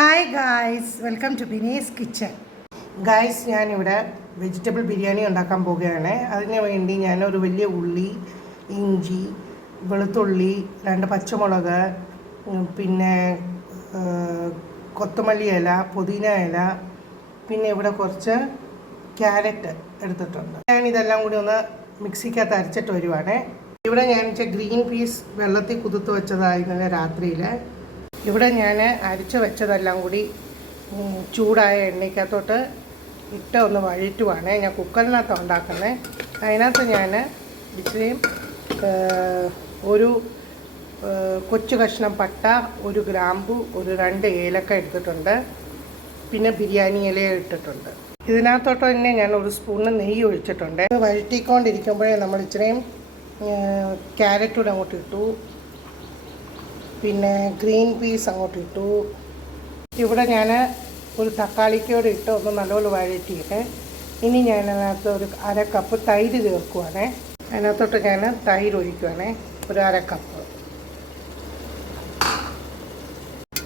Hi guys, welcome to Bini's kitchen. Guys, ഞാനിവിടെ vegetable biryani ഉണ്ടാക്കാൻ പോവുകയാണ്. അതിന് വേണ്ടി ഞാൻ ഒരു വലിയ ഉള്ളി, ഇഞ്ചി, വെളുത്തുള്ളി, 2 പച്ചമുളക്, പിന്നെ കൊത്തമല്ലി ഇല, പുതിന ഇല, പിന്നെ ഇവിടെ കുറച്ച് ക്യാരറ്റ് എടുത്തിട്ടുണ്ട്. ഞാനിതെല്ലാം കൂടി ഒന്ന് മിക്സിക്കകത്ത് അരച്ചിട്ട് വരുവാണ്. ഇവിടെ ഞാൻ ഗ്രീൻ പീസ് വെള്ളത്തിൽ കുതിർത്ത് വെച്ചതായിരുന്നു രാത്രിയിൽ. ഇവിടെ ഞാൻ അരച്ച് വെച്ചതെല്ലാം കൂടി ചൂടായ എണ്ണയ്ക്കകത്തോട്ട് ഇട്ട് ഒന്ന് വഴറ്റുവാണ്. ഞാൻ കുക്കറിനകത്താണ് ഉണ്ടാക്കുന്നത്. അതിനകത്ത് ഞാൻ ഇത്രയും ഒരു കൊച്ചു കഷ്ണം പട്ട, ഒരു ഗ്രാമ്പു, ഒരു 2 ഏലക്ക എടുത്തിട്ടുണ്ട്. പിന്നെ ബിരിയാണി ഇല ഇട്ടിട്ടുണ്ട്. ഇതിനകത്തോട്ട് തന്നെ ഞാൻ ഒരു സ്പൂണ് നെയ്യ് ഒഴിച്ചിട്ടുണ്ട്. വഴറ്റിക്കൊണ്ടിരിക്കുമ്പോഴേ നമ്മൾ ഇത്രയും ക്യാരറ്റ് കൂടെ അങ്ങോട്ട് ഇട്ടു. പിന്നെ ഗ്രീൻ പീസ് അങ്ങോട്ട് ഇട്ടു. ഇവിടെ ഞാൻ ഒരു തക്കാളിക്കോട് ഇട്ട് ഒന്ന് നല്ലപോലെ വഴറ്റിയിട്ട് ഇനി ഞാൻ അതിനകത്ത് ഒരു 1/2 കപ്പ് തൈര് ചേർക്കുവാണേ. അതിനകത്തോട്ട് ഞാൻ തൈര് ഒഴിക്കുവാണേ, ഒരു 1/2 കപ്പ്.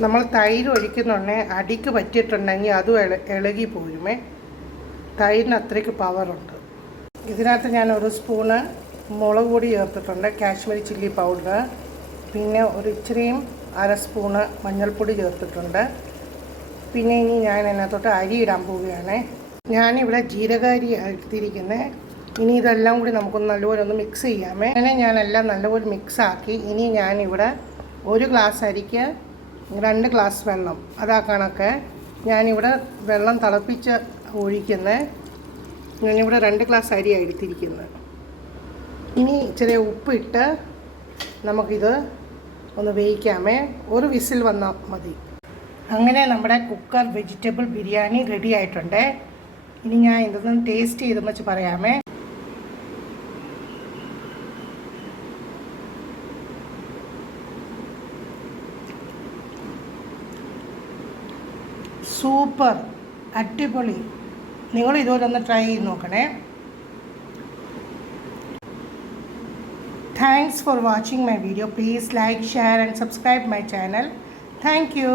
നമ്മൾ തൈര് ഒഴിക്കുന്നുണ്ടെങ്കിൽ അടിക്ക് പറ്റിയിട്ടുണ്ടെങ്കിൽ അതും ഇളകി പോരുമേ. തൈരിന് അത്രയ്ക്ക് പവറുണ്ട്. ഇതിനകത്ത് ഞാൻ ഒരു സ്പൂണ് മുളക് പൊടി ചേർത്തിട്ടുണ്ട്, കാശ്മീരി ചില്ലി പൗഡർ. പിന്നെ ഒരു ഇച്ചിരിയും 1/2 സ്പൂണ് മഞ്ഞൾപ്പൊടി ചേർത്തിട്ടുണ്ട്. പിന്നെ ഇനി ഞാൻ അതിനകത്തോട്ട് അരി ഇടാൻ പോവുകയാണ്. ഞാനിവിടെ ജീരക അരി എടുത്തിരിക്കുന്നത്. ഇനി ഇതെല്ലാം കൂടി നമുക്കൊന്ന് നല്ലപോലെ ഒന്ന് മിക്സ് ചെയ്യാമേ. അങ്ങനെ ഞാനെല്ലാം നല്ലപോലെ മിക്സാക്കി. ഇനി ഞാനിവിടെ 1 ഗ്ലാസ് അരിക്ക് 2 ഗ്ലാസ് വെള്ളം, അതാ കണക്ക്. ഞാനിവിടെ വെള്ളം തിളപ്പിച്ച് ഒഴിക്കുന്നത്. ഞാനിവിടെ 2 ഗ്ലാസ് അരിയാണ് എടുത്തിരിക്കുന്നത്. ഇനി ഇച്ചിരി ഉപ്പിട്ട് നമുക്കിത് ഒന്ന് വേവിക്കാമേ. ഒരു വിസിൽ വന്നാൽ മതി. അങ്ങനെ നമ്മുടെ കുക്കർ വെജിറ്റബിൾ ബിരിയാണി റെഡി ആയിട്ടുണ്ട്. ഇനി ഞാൻ ഇതൊന്ന് ടേസ്റ്റ് ചെയ്തെന്ന് വെച്ച് പറയാമേ. സൂപ്പർ, അടിപൊളി. നിങ്ങൾ ഇതുപോലെ ഒന്ന് ട്രൈ ചെയ്ത് നോക്കണേ. Thanks for watching my video. Please like, share and subscribe my channel. Thank you.